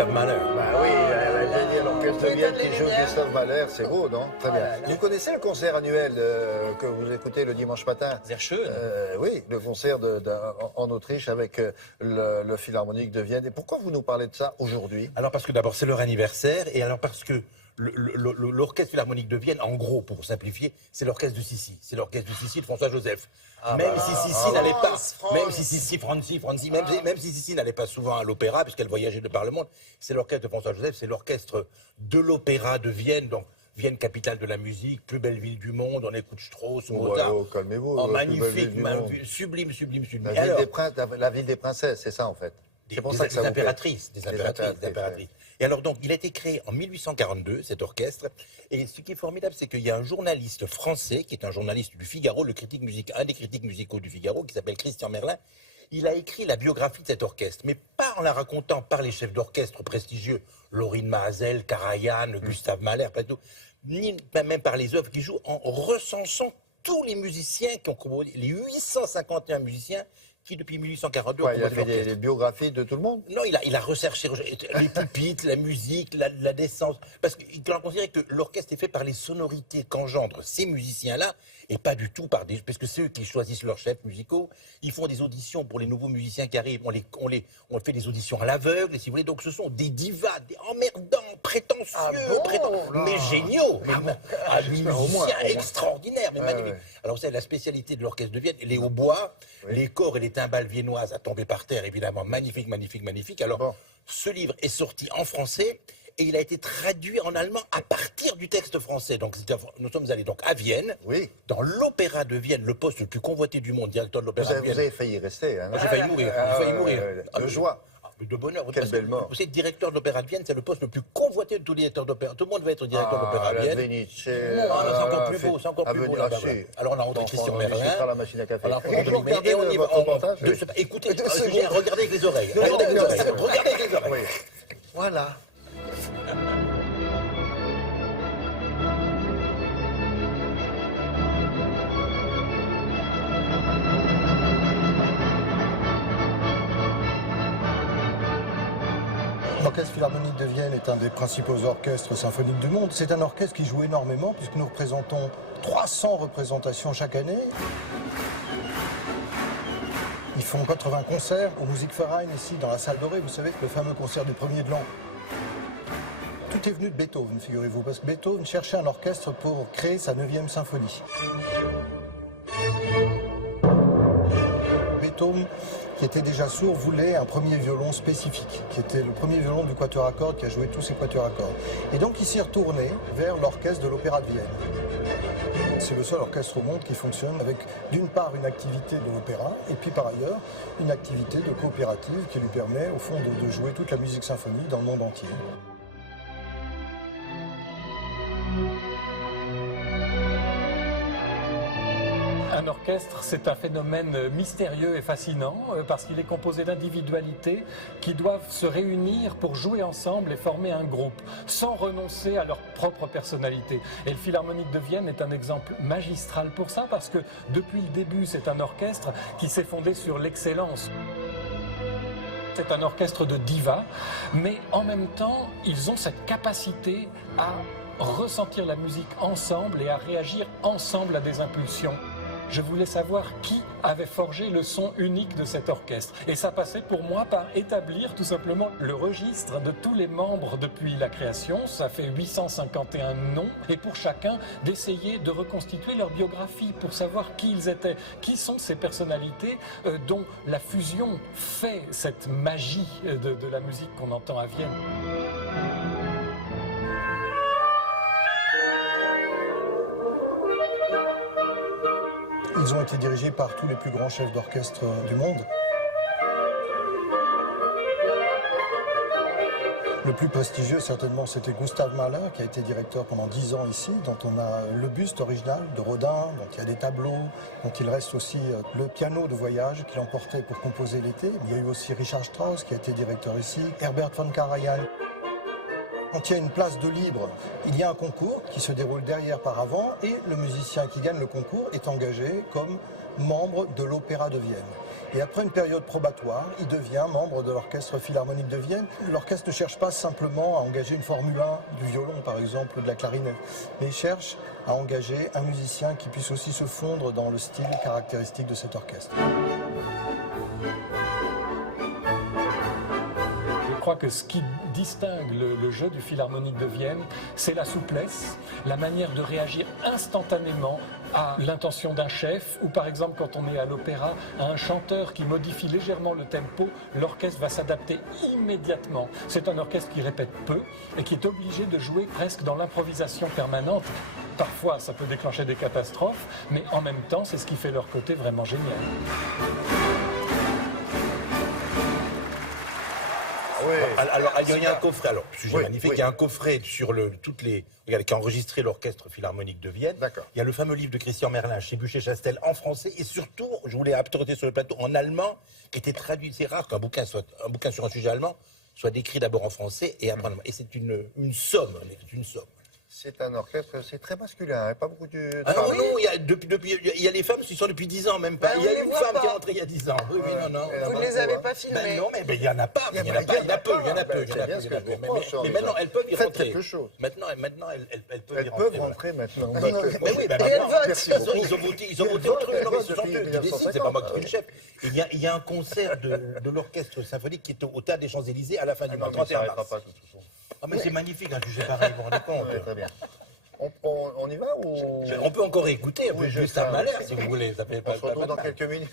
Gustave Mahler. Bah oui, l'orchestre de Vienne qui joue Gustave Mahler, c'est beau, non? Très bien. Vous connaissez le concert annuel que vous écoutez le dimanche matin? Sehr schön. Oui, le concert en Autriche avec le Philharmonique de Vienne. Et pourquoi vous nous parlez de ça aujourd'hui? Alors parce que d'abord c'est leur anniversaire, et alors parce que l'orchestre philharmonique de Vienne, en gros, pour simplifier, c'est l'orchestre de Sissi. C'est l'orchestre de Sissi de François Joseph. Même si Sissi n'allait pas, même si Sissi, même si Sissi n'allait pas souvent à l'opéra, puisqu'elle voyageait de par le monde, c'est l'orchestre de François Joseph, c'est l'orchestre de l'opéra de Vienne, donc Vienne, capitale de la musique, plus belle ville du monde, on écoute Strauss, Mozart. Oh, calmez-vous. Oh, magnifique, sublime, sublime, sublime. La ville des princesses, c'est ça en fait. C'est pour ça que ça vous plaît. Des impératrices. Et alors donc, il a été créé en 1842, cet orchestre, et ce qui est formidable, c'est qu'il y a un journaliste français, qui est un journaliste du Figaro, un des critiques musicaux du Figaro, qui s'appelle Christian Merlin. Il a écrit la biographie de cet orchestre, mais pas en la racontant par les chefs d'orchestre prestigieux, Laurine Mazel, Karajan, Gustave Mahler, ni même par les œuvres qu'il joue, en recensant tous les musiciens qui ont composé, les 851 musiciens qui, depuis 1842, il a fait des biographies de tout le monde? Non, il a recherché les pupitres, la musique, la décence. Parce qu'il a considéré que l'orchestre est fait par les sonorités qu'engendrent ces musiciens-là, et pas du tout par des... Parce que c'est eux qui choisissent leurs chefs musicaux. Ils font des auditions pour les nouveaux musiciens qui arrivent. On fait des auditions à l'aveugle, si vous voulez. Donc ce sont des divas, des emmerdants, prétentieux, mais géniaux. Des musiciens extraordinaires, mais magnifiques. Alors vous savez, la spécialité de l'orchestre de Vienne, les hautbois, les corps et les timbales viennoises à tomber par terre, évidemment, magnifique, magnifique, magnifique. Alors, ce livre est sorti en français et il a été traduit en allemand à partir du texte français. Donc, nous sommes allés donc à Vienne, dans l'opéra de Vienne, le poste le plus convoité du monde, directeur de l'opéra de Vienne. Vous avez failli rester, hein? J'ai failli mourir, de joie. De bonheur. Quelle belle mort. Vous savez, directeur de l'opéra de Vienne, c'est le poste le plus convoité de tous les directeurs d'opéra. Tout le monde veut être directeur de l'opéra de Vienne. C'est encore plus beau, c'est encore plus beau. Alors on a rencontré Christian Merlin. La machine à café. Et on y va. Écoutez, regardez avec les oreilles. Regardez avec les oreilles. Voilà. L'Orchestre Philharmonique de Vienne est un des principaux orchestres symphoniques du monde. C'est un orchestre qui joue énormément puisque nous représentons 300 représentations chaque année. Ils font 80 concerts au Musikverein ici dans la salle dorée, vous savez, le fameux concert du 1er de l'an. Tout est venu de Beethoven, figurez-vous, parce que Beethoven cherchait un orchestre pour créer sa 9e symphonie. Beethoven, qui était déjà sourd, voulait un premier violon spécifique, qui était le premier violon du quatuor à cordes, qui a joué tous ces quatuors à cordes. Et donc il s'est retourné vers l'orchestre de l'Opéra de Vienne. C'est le seul orchestre au monde qui fonctionne avec, d'une part, une activité de l'opéra, et puis par ailleurs, une activité de coopérative qui lui permet, au fond, de jouer toute la musique symphonique dans le monde entier. Un orchestre, c'est un phénomène mystérieux et fascinant parce qu'il est composé d'individualités qui doivent se réunir pour jouer ensemble et former un groupe, sans renoncer à leur propre personnalité. Et le Philharmonique de Vienne est un exemple magistral pour ça, parce que depuis le début, c'est un orchestre qui s'est fondé sur l'excellence. C'est un orchestre de divas, mais en même temps, ils ont cette capacité à ressentir la musique ensemble et à réagir ensemble à des impulsions. Je voulais savoir qui avait forgé le son unique de cet orchestre. Et ça passait pour moi par établir tout simplement le registre de tous les membres depuis la création. Ça fait 851 noms. Et pour chacun, d'essayer de reconstituer leur biographie pour savoir qui ils étaient. Qui sont ces personnalités dont la fusion fait cette magie de la musique qu'on entend à Vienne. Ils ont été dirigés par tous les plus grands chefs d'orchestre du monde. Le plus prestigieux, certainement, c'était Gustave Mahler, qui a été directeur pendant 10 ans ici, dont on a le buste original de Rodin, dont il y a des tableaux, dont il reste aussi le piano de voyage qu'il emportait pour composer l'été. Il y a eu aussi Richard Strauss, qui a été directeur ici, Herbert von Karajan. Quand il y a une place de libre, il y a un concours qui se déroule derrière par avant et le musicien qui gagne le concours est engagé comme membre de l'Opéra de Vienne. Et après une période probatoire, il devient membre de l'Orchestre Philharmonique de Vienne. L'orchestre ne cherche pas simplement à engager une Formule 1 du violon, par exemple, ou de la clarinette, mais il cherche à engager un musicien qui puisse aussi se fondre dans le style caractéristique de cet orchestre. Je crois que ce qui distingue le jeu du Philharmonique de Vienne, c'est la souplesse, la manière de réagir instantanément à l'intention d'un chef, ou par exemple quand on est à l'opéra, à un chanteur qui modifie légèrement le tempo, l'orchestre va s'adapter immédiatement. C'est un orchestre qui répète peu et qui est obligé de jouer presque dans l'improvisation permanente. Parfois, ça peut déclencher des catastrophes, mais en même temps, c'est ce qui fait leur côté vraiment génial. Oui. Alors, il y a un coffret, sujet Oui, magnifique, oui. il y a un coffret sur regardez, qui a enregistré l'Orchestre Philharmonique de Vienne. D'accord. Il y a le fameux livre de Christian Merlin chez Buchet-Chastel en français et surtout, je voulais apporter sur le plateau, en allemand, qui était traduit. C'est rare qu'un bouquin sur un sujet allemand soit décrit d'abord en français et après en allemand. Et c'est une somme, une somme. C'est un orchestre, c'est très masculin, hein, pas beaucoup de Ah non, femmes. non, il y a les femmes qui sont depuis 10 ans, même pas. Ben, Il y a on les une voit femme pas. qui est entrée il y a 10 ans. Oui, non. Vous ne les avez pas filmés. Ben non, mais il n'y en a pas. Il y en a peu. C'est bien ce que je vous reproche, Mais maintenant, elles peuvent y Faites rentrer. quelque chose. Maintenant, elles peuvent y Elles rentrer. peuvent rentrer maintenant. Mais oui, ben Et elles maintenant, votent. Merci beaucoup. ils ont voté le truc. Non, mais ce sont eux qui décident, c'est pas moi qui suis le chef. Il y a un concert de l'orchestre symphonique qui est au Théâtre des Champs-Élysées à la fin du mois, 31 mars. pas de toute façon. Ah, mais c'est magnifique, un sujet pareil, vous vous rendez compte. Ouais, très bien. On y va ou On peut encore écouter, Oui, Gustave ça, Mahler, si vous voulez. Ça fait on pas se retrouve de dans mal. quelques minutes.